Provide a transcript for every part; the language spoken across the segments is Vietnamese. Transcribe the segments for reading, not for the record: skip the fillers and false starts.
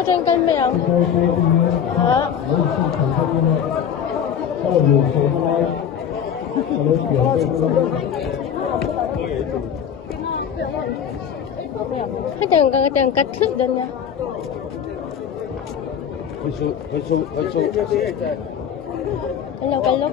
mua trên cây mèo. Đó. Cái chẳng cắt thức đơn nha. Hello, cái lúc.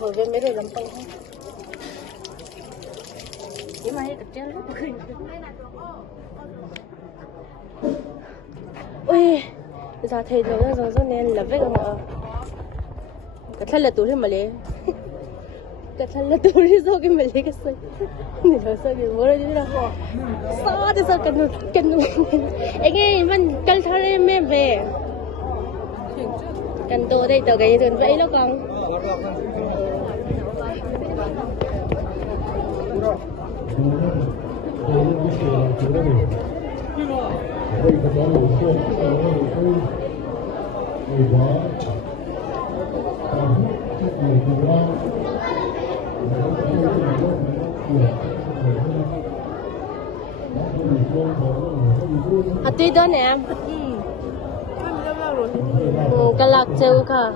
Hồi về mấy rồi làm phong không? Nhưng mà cái treo lúc cười. Ui, giờ thầy rồi nên là vết rồi. Cái thân là túi thì mà lấy. Cái thân là túi thì sao cái mà lấy cái sợi. Này là sao cái bố đây là. Sao thì sao cần anh ấy vẫn cần thao lên mẹ về. Cần tổ đây tao cái dần vậy đó con. À tuy đó nè. Cái lạc treo cả.